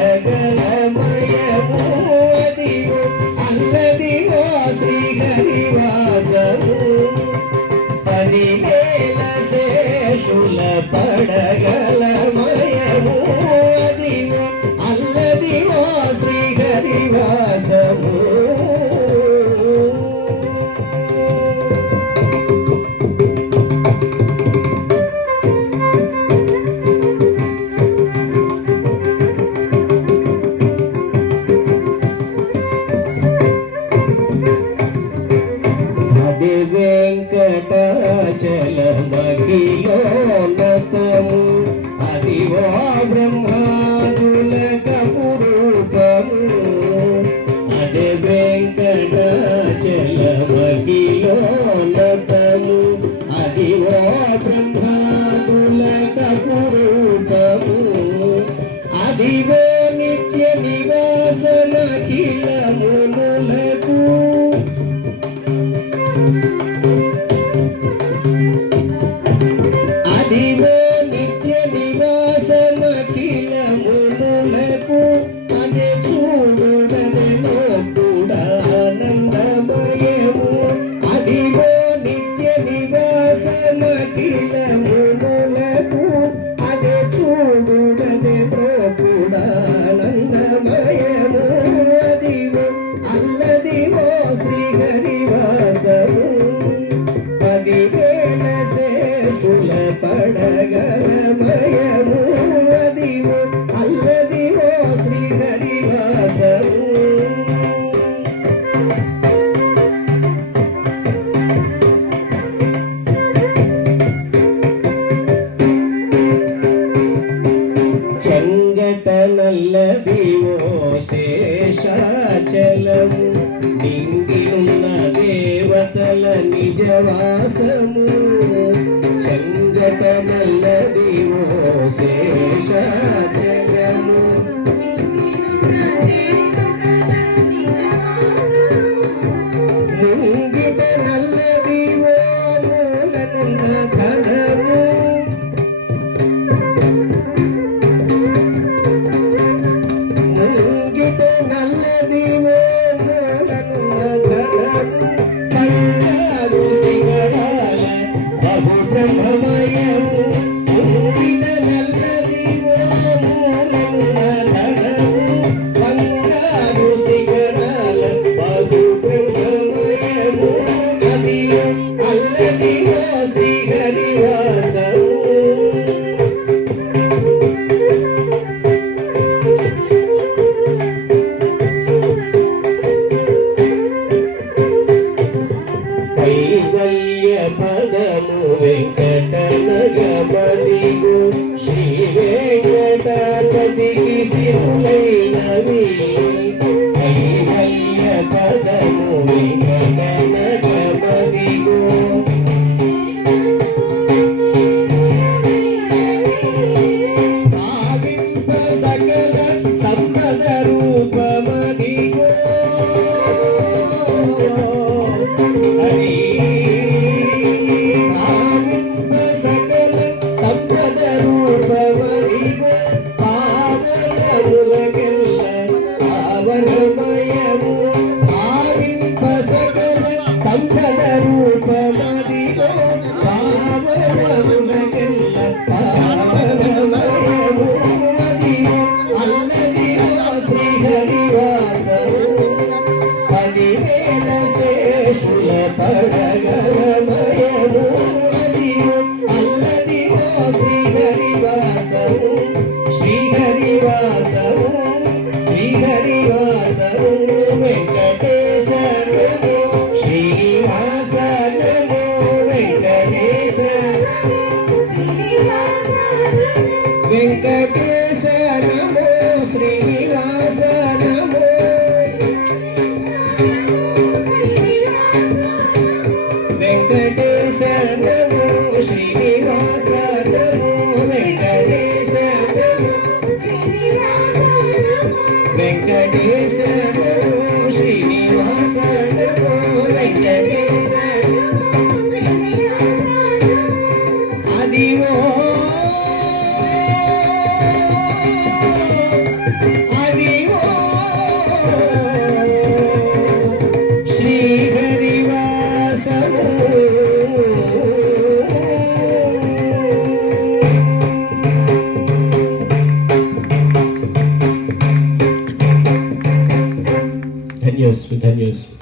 పడగలమయము అదివో అల్లదివో శ్రీహరివాసము పదివేల శేషుల పడగలమయము అదివో అల్లదివో శ్రీహరివాసము వెంకటాచలమఖిలోన్నతము అదివో బ్రహ్మాదులకపురూపము అదే వెంకటాచలమఖిలోన్నతము అదివో బ్రహ్మాదులకపురూపము అదివో నిత్య నివాసమఖిలమునులకు అదివో నిత్య నివాసమఖిలమునులకు అదే చూడుడనెనో కూడా ఆనందమయము అదివో నిత్య నివాసమఖిలమునులకు అదే చూడుడనెనో కూడా ఆనందమయము అదివో అల్లదివో శ్రీహరివాసము పదివేల శేషుల పడగలమయము అదివో అల్లదివో శ్రీహరివాసము చెంగట నల్లదివో శేషాచలము నింగినున్న దేవతల నిజవాసము చెంగట నల్లదివో శేషాచలము ముంగిట నల్లదివో మూలనున్న ధనము ముంగిట నల్లదివో మూలనున్న ధనము బంగారు శిఖరాల బహు బ్రహ్మమయము ముంగిట నల్లదివో మూలనున్న ధనము బంగారు శిఖరాల బహు బ్రహ్మమయము అదివో అల్లదివో శ్రీహరివాసము కైవల్య పదము వెంకటనగమదిగు శ్రీ వెంకటాపతికి సిరులైనవి కైవల్య పదము వెంకటనగమదిగు భావింప సకల సంపద రూపమదిగో హరి భావింప సకల సంపద రూపమదిగో పావనములకెల్ల పావనమయము భావింప సకల సంపద రూపమదిగో పావనములకెల్ల పావనమయము అదివో అల్లదివో శ్రీహరివాసము పదివేల శేషుల పడగలమయము అదివో అల్లదివో శ్రీహరివాసము శ్రీహరివాసము శ్రీహరివాసము వెంకటేశ నమో శ్రీనివాస నమో వెంకటేశ వెంకటేశ నమో శ్రీనివాస నమో వెంకటేశ నమో శ్రీనివాస నమో వెంకటేశ నమో వెంకటేశ నమో శ్రీనివాస నమో వెంకటేశ అదివో ధన్యోస్మి ధన్యోస్మి.